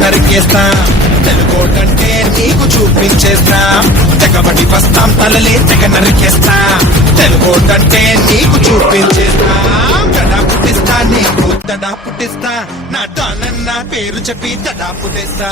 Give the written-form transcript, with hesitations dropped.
నరికేస్తా తెలుగోటంటే నీకు చూపించేస్తా తెగబడి వస్తాం తలలే తెగ నరికేస్తా తెలుగోటంటే నీకు చూపించేస్తా తడా పుట్టిస్తా నీకు తడా పుట్టిస్తా నా డానన్న పేరు చెప్పి తడా పుట్టిస్తా